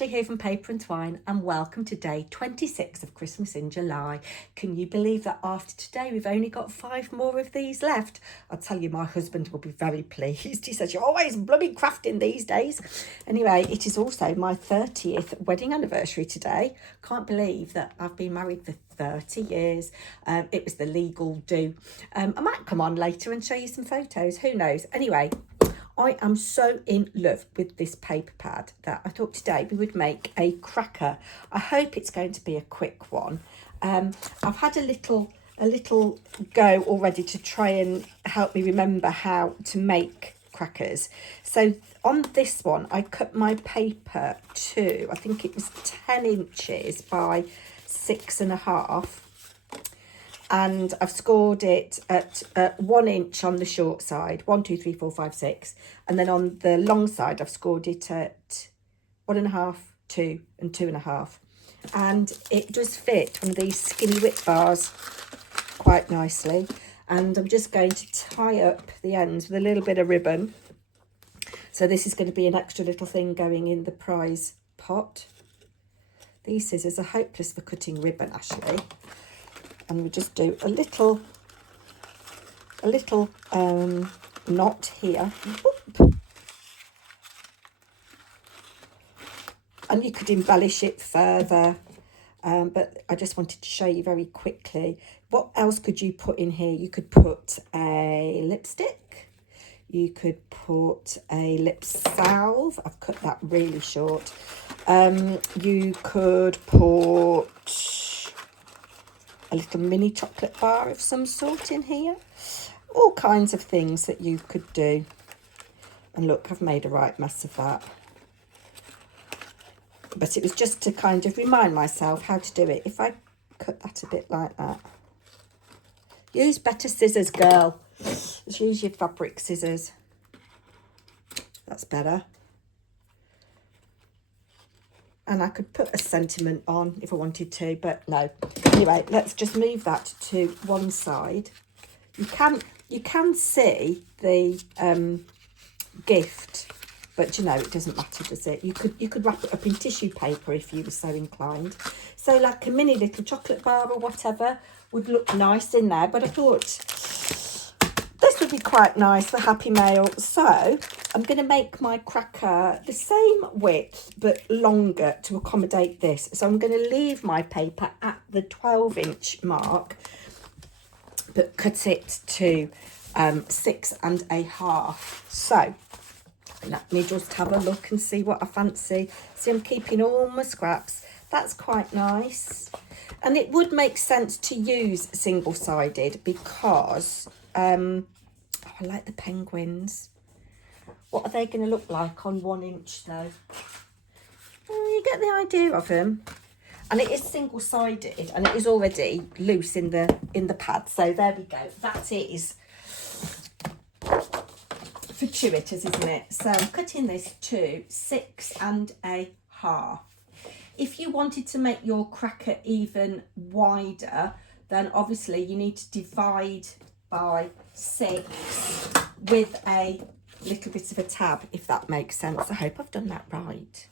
Ashley here from Paper&Twine and welcome to day 26 of Christmas in July. Can you believe that after today we've only got 5 more of these left? I'll tell you, my husband will be very pleased. He says, you're always bloody crafting these days. Anyway, it is also my 30th wedding anniversary today. Can't believe that I've been married for 30 years. It was the legal do. I might come on later and show you some photos, who knows. Anyway, I am so in love with this paper pad that I thought today we would make a cracker. I hope it's going to be a quick one. I've had a little go already to try and help me remember how to make crackers. So on this one, I cut my paper to, I think it was 10 inches by 6.5. And I've scored it at 1 inch on the short side, 1, 2, 3, 4, 5, 6. And then on the long side, I've scored it at 1.5, 2 and 2.5. And it does fit one of these skinny whip bars quite nicely. And I'm just going to tie up the ends with a little bit of ribbon. So this is going to be an extra little thing going in the prize pot. These scissors are hopeless for cutting ribbon, Ashley. And we just do a little knot here. Oop. And you could embellish it further, but I just wanted to show you very quickly. What else could you put in here? You could put a lipstick. You could put a lip salve. I've cut that really short. You could put a little mini chocolate bar of some sort in here. All kinds of things that you could do. And look, I've made a right mess of that. But it was just to kind of remind myself how to do it. If I cut that a bit like that. Use better scissors, girl. Just use your fabric scissors. That's better. And I could put a sentiment on if I wanted to, but no. Anyway, let's just move that to one side. You can see the gift, but you know, it doesn't matter, does it? You could wrap it up in tissue paper if you were so inclined. So like a mini little chocolate bar or whatever would look nice in there, but I thought this would be quite nice for Happy Mail. So I'm going to make my cracker the same width but longer to accommodate this. So I'm going to leave my paper at the 12-inch mark but cut it to 6.5. So let me just have a look and see what I fancy. See, I'm keeping all my scraps. That's quite nice. And it would make sense to use single-sided because I like the penguins. What are they going to look like on 1 inch though? You get the idea of them. And it is single-sided and it is already loose in the pad. So there we go. That is fortuitous, isn't it? So I'm cutting this to 6.5. If you wanted to make your cracker even wider, then obviously you need to divide by 6 with a little bit of a tab, if that makes sense. I hope I've done that right.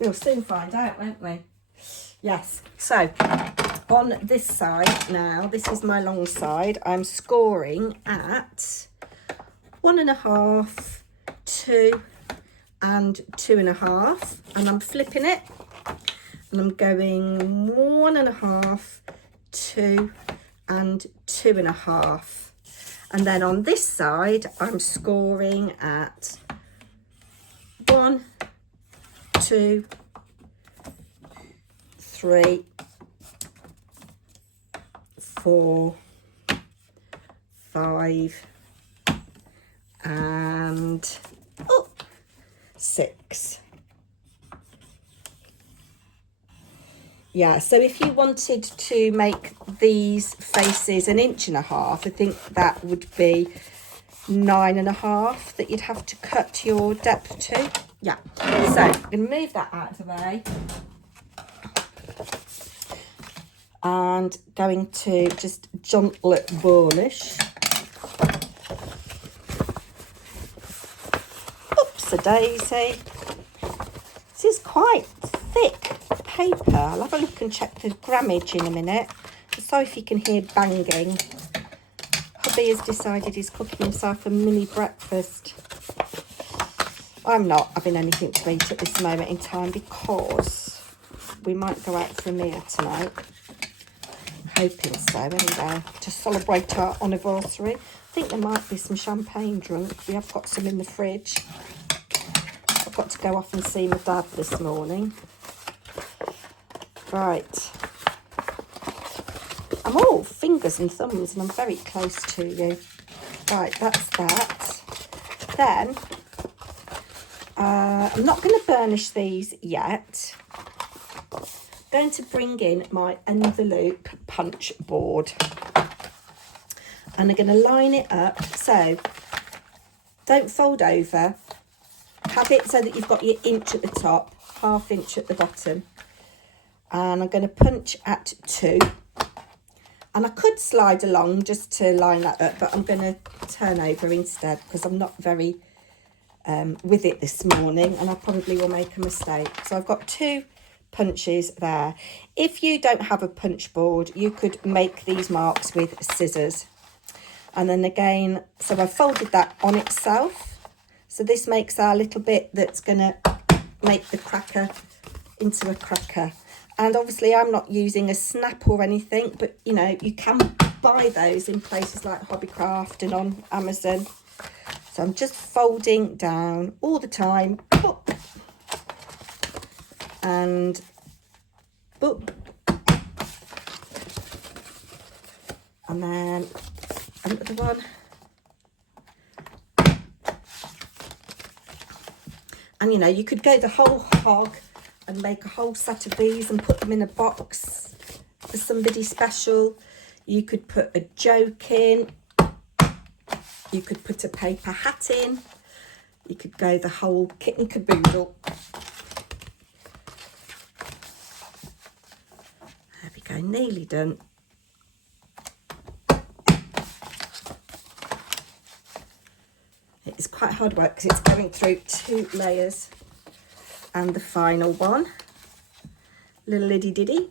We'll soon find out, won't we? Yes. So on this side now, this is my long side. I'm scoring at 1.5, 2 and 2.5, and I'm flipping it and I'm going 1.5, 2 and 2.5. And then on this side, I'm scoring at 1, 2, 3, 4, 5, and 6. Yeah, so if you wanted to make these faces 1.5 inches, I think that would be 9.5 that you'd have to cut your depth to. Yeah, so I'm going to move that out of the way. And going to just gently burnish. Oops, a daisy. This is quite thick paper. I'll have a look and check the grammage in a minute. Sorry if you can hear banging. Hubby has decided he's cooking himself a mini breakfast. I'm not having anything to eat at this moment in time because we might go out for a meal tonight. Hoping so anyway, to celebrate our anniversary. I think there might be some champagne drunk. We have got some in the fridge. I've got to go off and see my dad this morning. Right. I'm all fingers and thumbs and I'm very close to you. Right, that's that. Then, I'm not going to burnish these yet. I'm going to bring in my envelope punch board. And I'm going to line it up. So, don't fold over. Have it so that you've got your inch at the top, 1/2 inch at the bottom. And I'm going to punch at 2. And I could slide along just to line that up, but I'm going to turn over instead because I'm not very with it this morning and I probably will make a mistake. So I've got 2 punches there. If you don't have a punch board, you could make these marks with scissors. And then again, so I've folded that on itself. So this makes our little bit that's going to make the cracker into a cracker. And obviously I'm not using a snap or anything, but you know, you can buy those in places like Hobbycraft and on Amazon. So I'm just folding down all the time. Boop. And boop. And then another one. And you know, you could go the whole hog and make a whole set of these and put them in a box for somebody special. You could put a joke in. You could put a paper hat in. You could go the whole kit and caboodle. There we go, nearly done. It's quite hard work because it's going through 2 layers. And the final one, little liddy diddy.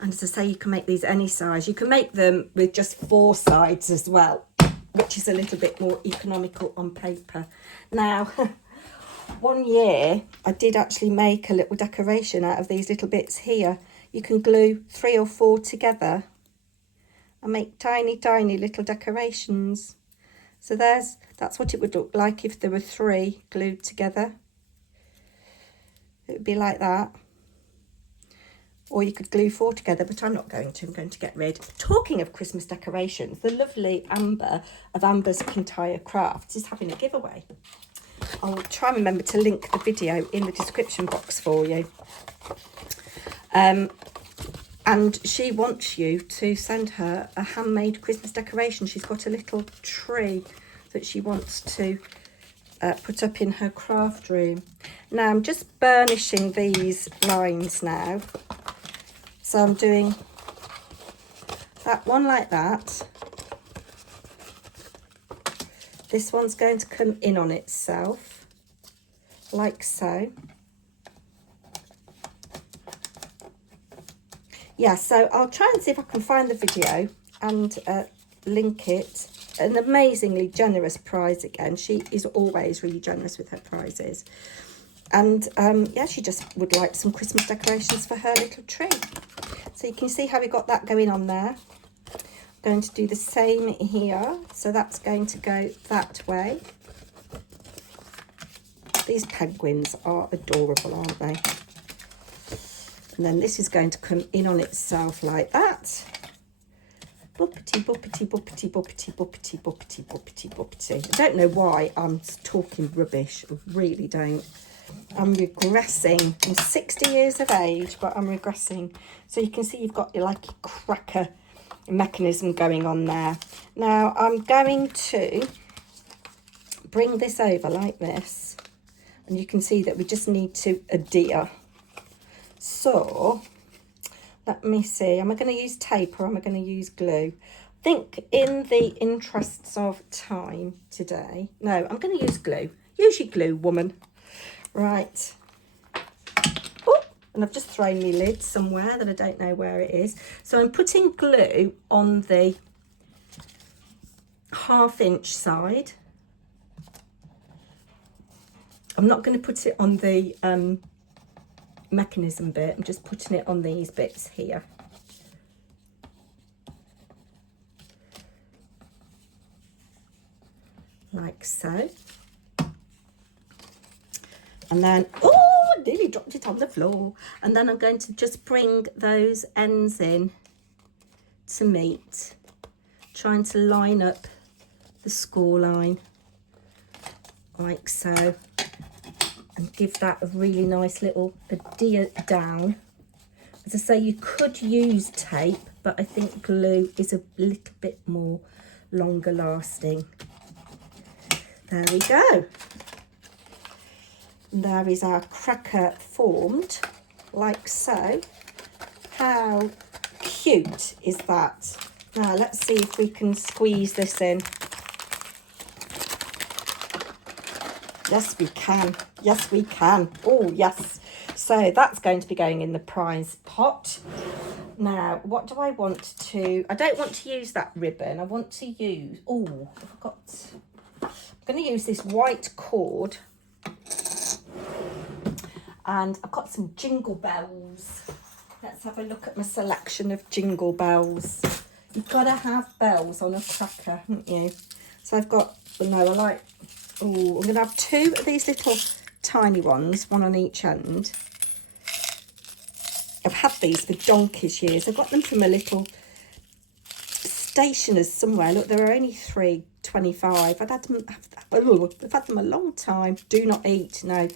And as I say, you can make these any size. You can make them with just 4 sides as well, which is a little bit more economical on paper. Now, one year I did actually make a little decoration out of these little bits here. You can glue 3 or 4 together and make tiny, tiny little decorations. So that's what it would look like if there were 3 glued together. It would be like that. Or you could glue 4 together, but I'm not going to. I'm going to get rid. Talking of Christmas decorations, the lovely Amber of Amber's Kintyre Crafts is having a giveaway. I'll try and remember to link the video in the description box for you. And she wants you to send her a handmade Christmas decoration. She's got a little tree that she wants to put up in her craft room. Now I'm just burnishing these lines now. So I'm doing that one like that. This one's going to come in on itself, like so. Yeah, so I'll try and see if I can find the video and link it. An amazingly generous prize again. She is always really generous with her prizes. And yeah, she just would like some Christmas decorations for her little tree. So you can see how we got that going on there. I'm going to do the same here. So that's going to go that way. These penguins are adorable, aren't they? And then this is going to come in on itself like that. Boppity, boppity, boppity, boppity, boppity, boppity, boppity, boppity. I don't know why I'm talking rubbish. I really don't. I'm regressing. I'm 60 years of age, but I'm regressing. So you can see you've got your like cracker mechanism going on there. Now I'm going to bring this over like this. And you can see that we just need to adhere. So, let me see. Am I going to use tape or am I going to use glue? I think in the interests of time today, no, I'm going to use glue. Use your glue, woman. Right. Oh, and I've just thrown my lid somewhere that I don't know where it is. So I'm putting glue on the 1/2 inch side. I'm not going to put it on the mechanism bit. I'm just putting it on these bits here. Like so. And then, oh, I nearly dropped it on the floor. And then I'm going to just bring those ends in to meet, trying to line up the score line like so, and give that a really nice little adhere down. As I say, you could use tape, but I think glue is a little bit more longer lasting. There we go. And there is our cracker formed, like so. How cute is that? Now let's see if we can squeeze this in. Yes, we can. Yes, we can. Oh, yes. So that's going to be going in the prize pot. Now, what do I want to... I don't want to use that ribbon. I want to use... Oh, I forgot. I'm going to use this white cord. And I've got some jingle bells. Let's have a look at my selection of jingle bells. You've got to have bells on a cracker, haven't you? So I've got... No, I like... Oh, I'm going to have 2 of these little tiny ones, one on each end. I've had these for donkey's years. I got them from a little stationer's somewhere. Look, there are only £3.25. I've had them a long time. Do not eat, no.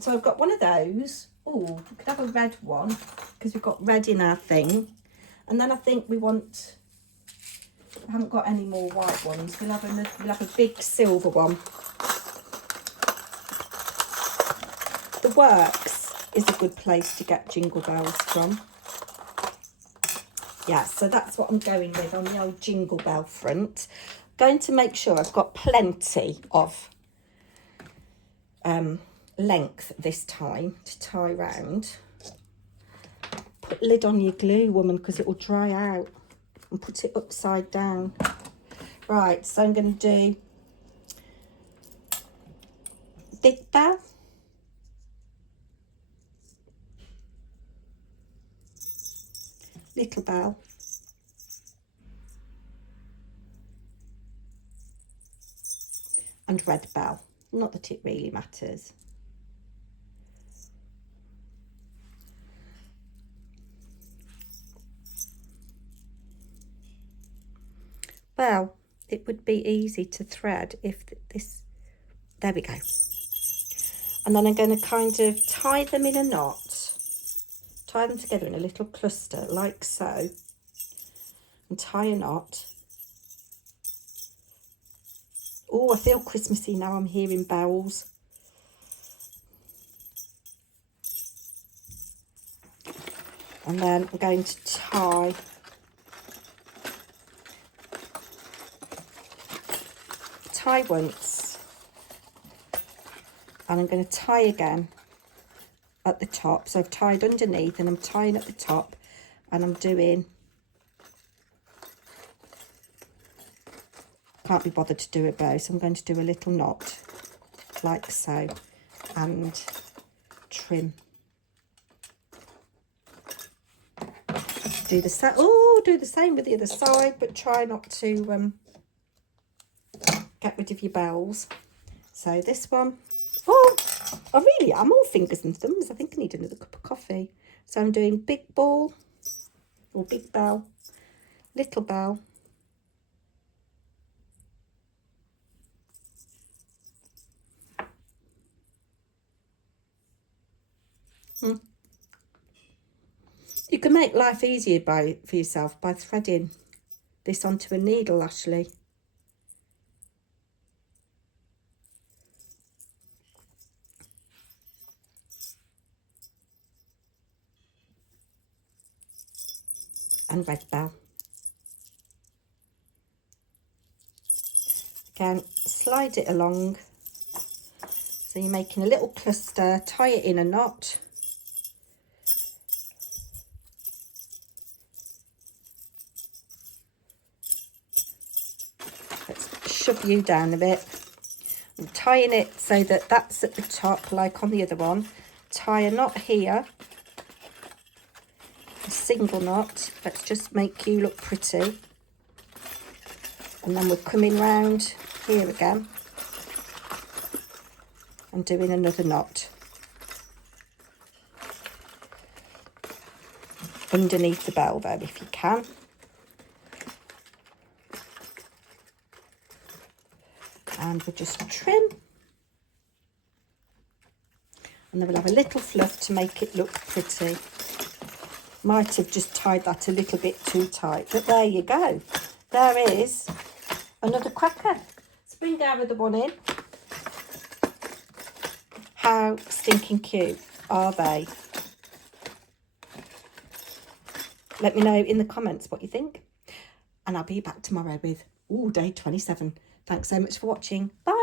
So I've got one of those. Oh, we could have a red one because we've got red in our thing. And then I think we want... I haven't got any more white ones. We'll have a big silver one. The Works is a good place to get jingle bells from. Yeah, so that's what I'm going with on the old jingle bell front. Going to make sure I've got plenty of length this time to tie round. Put lid on your glue, woman, because it will dry out. And put it upside down. Right, so I'm going to do big bell, little bell, and red bell. Not that it really matters. Well, it would be easy to thread if this... There we go. And then I'm going to kind of tie them in a knot. Tie them together in a little cluster, like so. And tie a knot. Oh, I feel Christmassy now. I'm hearing bells. And then I'm going to tie once, and I'm going to tie again at the top. So I've tied underneath and I'm tying at the top, and I'm doing... Can't be bothered to do a bow, so I'm going to do a little knot like so and trim. Do the same. Oh, do the same with the other side, but try not to get rid of your bells. So this one, oh, I really am all fingers and thumbs. I think I need another cup of coffee. So I'm doing big ball, or big bell, little bell, You can make life easier for yourself by threading this onto a needle, Ashley. And red bell. Again, slide it along So you're making a little cluster, tie it in a knot. Let's shove you down a bit. I'm tying it so that that's at the top, like on the other one. Tie a knot here, a single knot. Let's just make you look pretty. And then we're coming round here again and doing another knot underneath the bell though, if you can. And we'll just trim, and then we'll have a little fluff to make it look pretty. Might have just tied that a little bit too tight, but there you go. There is another cracker. Let's bring our other one in. How stinking cute are they? Let me know in the comments what you think, and I'll be back tomorrow with day 27. Thanks so much for watching. Bye.